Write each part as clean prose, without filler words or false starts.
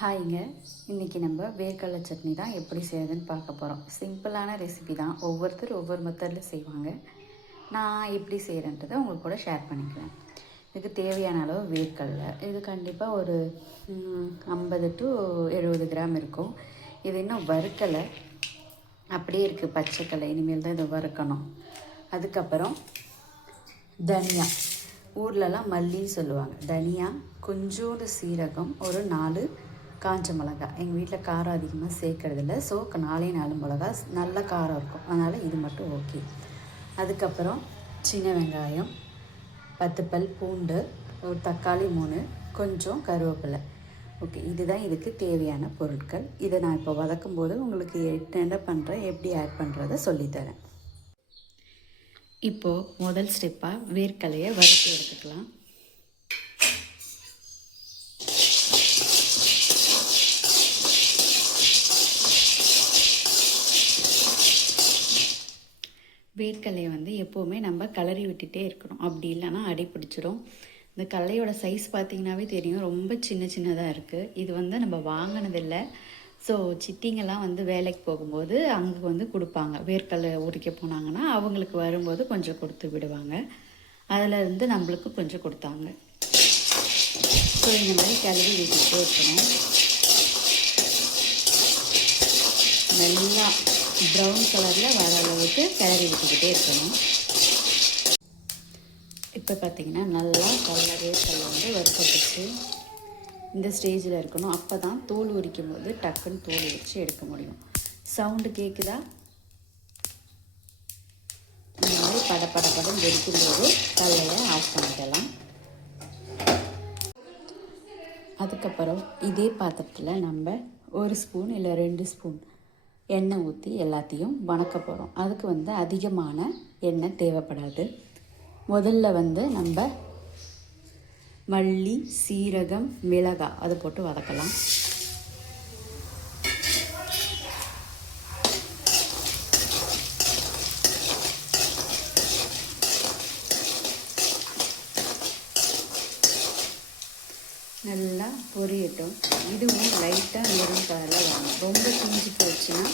ஹாய்ங்க. இன்றைக்கி நம்ம வேர்க்கடலை சட்னி தான் எப்படி செய்யுதுன்னு பார்க்க போகிறோம். சிம்பிளான ரெசிபி தான். ஒவ்வொருத்தர் ஒவ்வொரு மெத்தடில் செய்வாங்க. நான் எப்படி செய்கிறேன்றதை உங்களுக்கு கூட ஷேர் பண்ணிக்கிறேன். இதுக்கு தேவையான அளவு வேர்க்கடலை இது கண்டிப்பாக ஒரு 50 to 70 கிராம் இருக்கும். இது இன்னும் வறுக்கலை, அப்படியே இருக்குது பச்சைக்கடலை. இனிமேல் தான் இதை வறுக்கணும். அதுக்கப்புறம் தனியா, ஊர்லலாம் மல்லின்னு சொல்லுவாங்க. தனியா, கொஞ்சோண்டு சீரகம், ஒரு 4 காஞ்ச மிளகா. எங்கள் வீட்டில் காரம் அதிகமாக சேர்க்கறதில்ல. ஸோ 4 மிளகா நல்ல காரம் இருக்கும், அதனால் இது மட்டும் ஓகே. அதுக்கப்புறம் சின்ன வெங்காயம், 10 பல் பூண்டு, ஒரு தக்காளி 3, கொஞ்சம் கருவேப்பிலை. ஓகே, இதுதான் இதுக்கு தேவையான பொருட்கள். இதை நான் இப்போ வதக்கும் போது உங்களுக்கு என்ன பண்ணுறேன், எப்படி ஆட் பண்ணுறதை சொல்லித்தரேன். இப்போது முதல் ஸ்டெப்பாக வேர்க்கடலையை வறுத்து எடுத்துக்கலாம். வேர்க்கடலையை எப்போவுமே நம்ம கிளறி விட்டுகிட்டே இருக்கணும். அப்படி இல்லைன்னா அடி பிடிச்சிரும். இந்த கடலையோட சைஸ் பார்த்திங்கனாவே தெரியும், ரொம்ப சின்ன சின்னதாக இருக்குது. இது நம்ம வாங்கினதில்லை. ஸோ சித்திங்கெல்லாம் வேலைக்கு போகும்போது அங்கே கொடுப்பாங்க. வேர்க்கடலை உரிக்க போனாங்கன்னா அவங்களுக்கு வரும்போது கொஞ்சம் கொடுத்து விடுவாங்க. அதில் நம்மளுக்கு கொஞ்சம் கொடுத்தாங்க. ஸோ இந்த மாதிரி கிளறி விட்டுகிட்டே இருக்கணும். நல்லா ப்ரௌன் கலரில் வர அளவுக்கு கிளறி விட்டுக்கிட்டே இருக்கணும். இப்போ பார்த்திங்கன்னா நல்லா வேர்க்கடலை வறுக்கப்பட்டு இந்த ஸ்டேஜில் இருக்கணும். அப்போ தான் தோல் உரிக்கும் போது டக்குன்னு தோல் உரித்து எடுக்க முடியும். சவுண்டு கேட்குதா? இந்த மாதிரி படம் வெடிக்கும்போது கடலையை ஆஃப் பண்ணிக்கலாம். அதுக்கப்புறம் இதே பாத்திரத்தில் நம்ம 1 ஸ்பூன் இல்லை 2 ஸ்பூன் எண்ணெய் ஊற்றி எல்லாத்தையும் வணக்க போகிறோம். அதுக்கு அதிகமான எண்ணெய் தேவைப்படாது. முதல்ல நம்ம மல்லி, சீரகம், மிளகாய் அதை போட்டு வதக்கலாம். நல்லா பொரியட்டும். இதுவும் லைட்டாக மெரூன் கலரில் வரணும். ரொம்ப தீஞ்சு போச்சுன்னா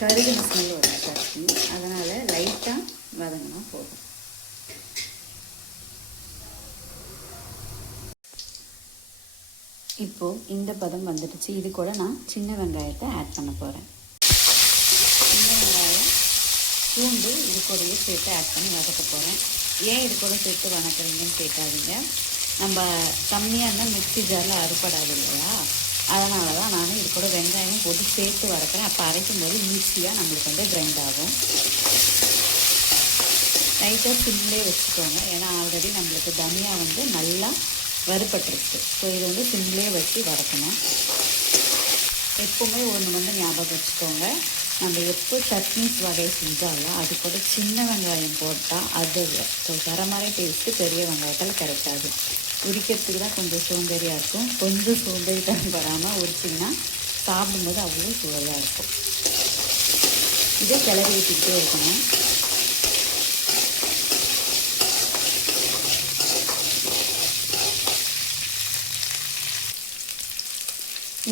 கருகின ஸ்மெல் வரும் சட்னி. அதனால் லைட்டாக வதங்கினா போதும். இப்போது இந்த பதம் வந்துடுச்சு. இது கூட நான் சின்ன வெங்காயத்தை ஆட் பண்ண போகிறேன். சின்ன வெங்காயம், பூண்டு இது கூடயே சேர்த்து ஆட் பண்ணி வதக்க போகிறேன். ஏன் இது கூட சேர்த்து வதக்குறீங்கன்னு கேட்காதீங்க. நம்ம கம்மியாக இருந்தால் மிக்ஸி ஜாரில் அறுபடாது இல்லையா, அதனால தான் நான் இது கூட வெங்காயம் போட்டு சேர்த்து வதக்குறேன். அப்போ அரைக்கும் போது ஈஸியாக நம்மளுக்கு கிரைண்ட் ஆகும். லைட்டாக சிம்லே வச்சுக்கோங்க. ஏன்னா ஆல்ரெடி நம்மளுக்கு தனியா நல்லா வறுபட்டுருக்கு. ஸோ இது சிம்லே வச்சு வதக்கணும். எப்போவுமே ஒன்று ஞாபகம் வச்சுக்கோங்க, நம்ம எப்போ சட்னிஸ் வகை செஞ்சாலும் அது கூட சின்ன வெங்காயம் போட்டால் அது தரமான டேஸ்ட்டு பெரிய வெங்காயத்தில் கிடைக்காது. உரிக்கிறதுக்கு தான் கொஞ்சம் சோம்பேறியாக இருக்கும். கொஞ்சம் சோம்பேறித்தனம் வராமல் உரிச்சிங்கன்னா சாப்பிடும்போது அவ்வளோ சுவையாக இருக்கும். இதே கிளறி விட்டுக்கிட்டே இருக்கணும்.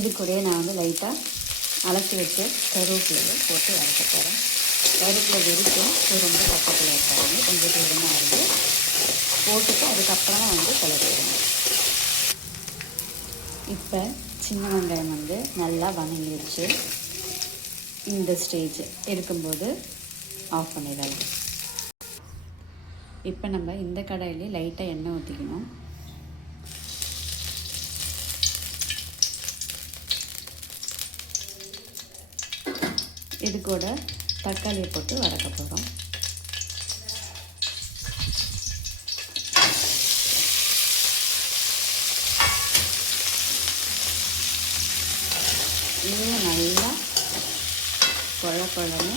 இது கூட நான் லைட்டாக அலசி வச்சு கருவேப்பிலையை போட்டு வதக்க போகிறேன். கருவேப்பிலை வெடிக்கும். ரொம்ப பக்கத்தில் இருக்காங்க, கொஞ்சம் தூரமாக இருந்து போட்டுட்டு அதுக்கப்புறமா கிளறி விடணும். இப்போ சின்ன வெங்காயம் நல்லா வதங்கிடுச்சு. இந்த ஸ்டேஜ் இருக்கும்போது ஆஃப் பண்ணிடலாம். இப்போ நம்ம இந்த கடாயிலே லைட்டாக எண்ணெய் ஊற்றிக்கணும். இது கூட தக்காளியை போட்டு வதக்க போகிறோம். இதுவும் நல்லா குழன்னு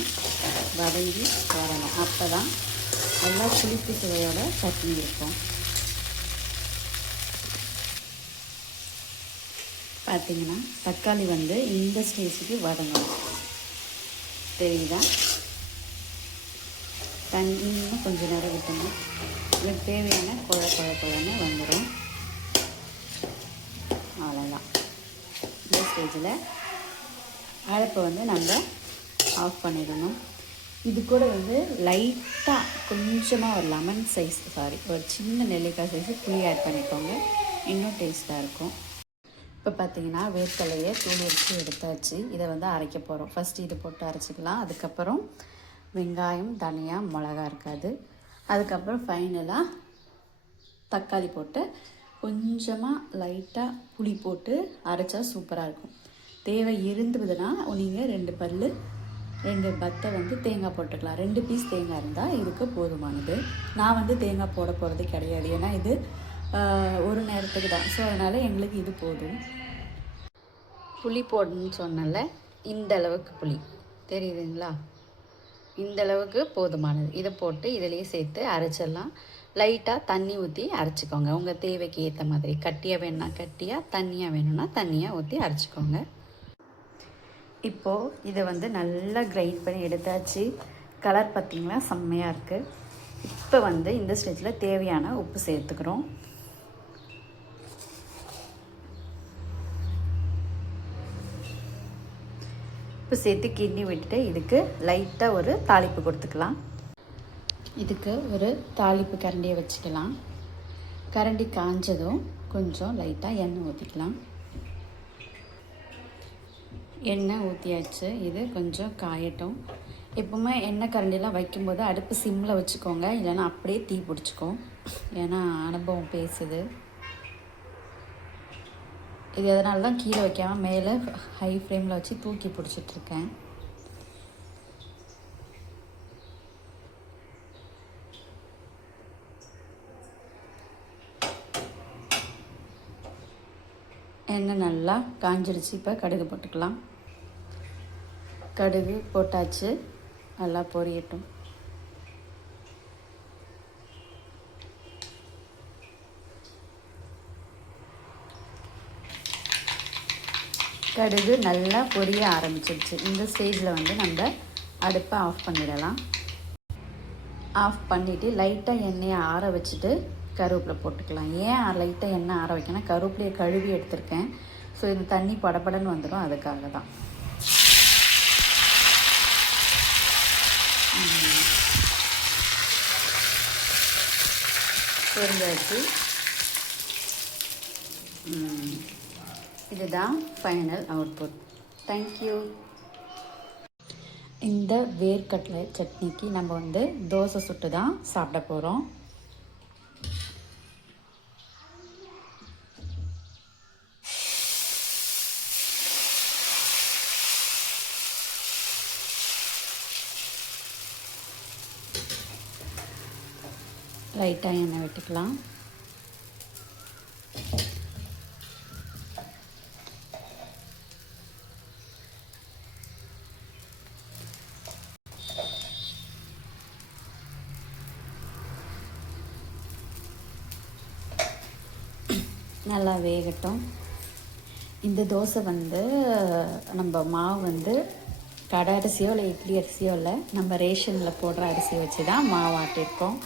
வதங்கி வரணும். அப்போ தான் நல்லா புளிப்பு சுவையோட சட்னி இருக்கும். பார்த்திங்கன்னா தக்காளி இந்த ஸ்டேஜுக்கு வதங்கணும். தெரியுதா? இன்னும் கொஞ்சம் நேரம் விட்டணும். இதுக்கு தேவையான குழன்னு வந்துடும். அவ்வளோதான். ஸ்டேஜில் அடுப்பை வந்து நம்ம ஆஃப் பண்ணிடணும். இது கூட வந்து லைட்டாக கொஞ்சமாக ஒரு லெமன் சைஸ் ஒரு சின்ன நெல்லிக்காய் சைஸு புளி ஆட் பண்ணிக்கோங்க, இன்னும் டேஸ்ட்டாக இருக்கும். இப்போ பார்த்திங்கன்னா வேர்க்கடலையை தூள் உரித்து எடுத்தாச்சு. இதை வந்து அரைக்க போகிறோம். ஃபஸ்ட்டு இது போட்டு அரைச்சிக்கலாம். அதுக்கப்புறம் வெங்காயம், தனியா, மிளகா இருக்காது. அதுக்கப்புறம் ஃபைனலாக தக்காளி போட்டு கொஞ்சமாக லைட்டாக புளி போட்டு அரைச்சா சூப்பராக இருக்கும். தேவை இருந்ததுன்னா நீங்கள் 2 பத்தை வந்து தேங்காய் போட்டுக்கலாம். 2 பீஸ் தேங்காய் இருந்தால் இதுக்கு போதுமானது. நான் வந்து தேங்காய் போட போகிறது கிடையாது, ஏன்னா இது ஒரு நேரத்துக்கு தான். ஸோ அதனால் எங்களுக்கு இது போதும். புளி போடணும்னு சொன்னால இந்த அளவுக்கு புளி தெரியுதுங்களா, இந்த அளவுக்கு போதுமானது. இதை போட்டு இதிலேயே சேர்த்து அரைச்சிடலாம். லைட்டாக தண்ணி ஊற்றி அரைச்சிக்கோங்க, உங்கள் தேவைக்கு ஏற்ற மாதிரி. கட்டியாக வேணும்னா கட்டியாக, தண்ணியாக வேணும்னா தண்ணியாக ஊற்றி அரைச்சிக்கோங்க. இப்போது இதை வந்து நல்லா கிரைண்ட் பண்ணி எடுத்தாச்சு. கலர் பார்த்திங்கன்னா செம்மையாக இருக்குது. இப்போ வந்து இந்த ஸ்டேஜில் தேவையான உப்பு சேர்த்துக்கிறோம். உப்பு சேர்த்து கிண்டி விட்டுட்டு இதுக்கு லைட்டாக ஒரு தாளிப்பு கொடுத்துக்கலாம். இதுக்கு ஒரு தாளிப்பு கரண்டியை வச்சுக்கலாம். கரண்டி காஞ்சதும் கொஞ்சம் லைட்டாக எண்ணெய் ஊற்றிக்கலாம். எண்ணெய் ஊற்றியாச்சு. இது கொஞ்சம் காயட்டும். எப்பவுமே எண்ணெய் கரண்டிலாம் வைக்கும்போது அடுப்பு சிம்மில் வச்சுக்கோங்க, இல்லைன்னா அப்படியே தீ பிடிச்சிக்கும். ஏன்னா அனுபவம் பேசுது. இது அதனால தான் கீழே வைக்காமல் மேலே ஹை ஃப்ளேமில் வச்சு தூக்கி பிடிச்சிட்ருக்கேன். எண்ணெய் நல்லா காஞ்சிடுச்சு. இப்போ கடுகு போட்டுக்கலாம். கடுகு போட்டாச்சு, நல்லா பொரியட்டும். கடுகு நல்லா பொரிய ஆரம்பிச்சிடுச்சு. இந்த ஸ்டேஜில் வந்து நம்ம அடுப்பை ஆஃப் பண்ணிடலாம். ஆஃப் பண்ணிவிட்டு லைட்டாக எண்ணெயை ஆற வச்சுட்டு கருவேப்பிலை போட்டுக்கலாம். ஏன் லைட்டாக எண்ணெய் ஆற வைக்கணும், கருவேப்பிலையை கழுவி எடுத்திருக்கேன். ஸோ இந்த தண்ணி படப்படன்னு வந்துடும், அதுக்காக தான். பொரிஞ்சாச்சு. இதுதான் ஃபைனல் அவுட்புட். தேங்க்யூ. இந்த வேர்க்கடலை சட்னிக்கு நம்ம வந்து தோசை சுட்டு தான் சாப்பிட போகிறோம். லைட்டாக எண்ணெய் விட்டுக்கலாம். நல்லா வேகட்டும். இந்த தோசை வந்து நம்ம மாவு வந்து கடை அரிசியோ இல்லை இட்லி அரிசியோ இல்லை, நம்ம ரேஷனில் போடுற அரிசி வச்சு தான் மாவு ஆட்டியிருக்கோம்.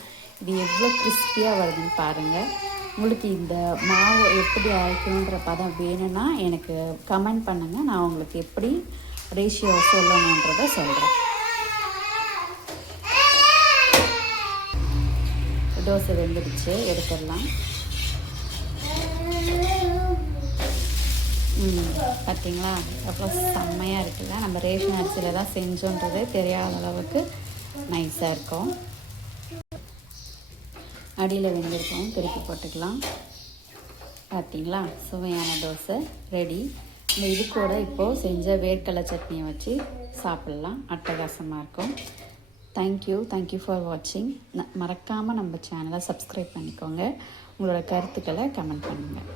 இது எவ்வளோ கிறிஸ்பியாக வருதுன்னு பாருங்கள். உங்களுக்கு இந்த மாவு எப்படி அரைக்கணுன்ற பதம் வேணும்னா எனக்கு கமெண்ட் பண்ணுங்கள், நான் உங்களுக்கு எப்படி ரேஷியோ சொல்லணுன்றதை சொல்கிறேன். தோசை வெந்துடுச்சு, எடுத்துடலாம். பார்த்தீங்களா எவ்வளோ செம்மையாக இருக்குல்ல. நம்ம ரேஷன் அரிசியில் தான் செஞ்சோன்றதே தெரியாத அளவுக்கு நைஸாக இருக்கும். அடியில் வெந்திருக்கோம், திருப்பி போட்டுக்கலாம். பார்த்தீங்களா, சுவையான தோசை ரெடி. இது கூட இப்போது செஞ்ச வேர்க்கடலை சட்னியை வச்சு சாப்பிட்லாம், அட்டகாசமாக இருக்கும். தேங்க்யூ ஃபார் வாட்சிங். மறக்காமல் நம்ம சேனலை சப்ஸ்கிரைப் பண்ணிக்கோங்க. உங்களோட கருத்துக்களை கமெண்ட் பண்ணுங்கள்.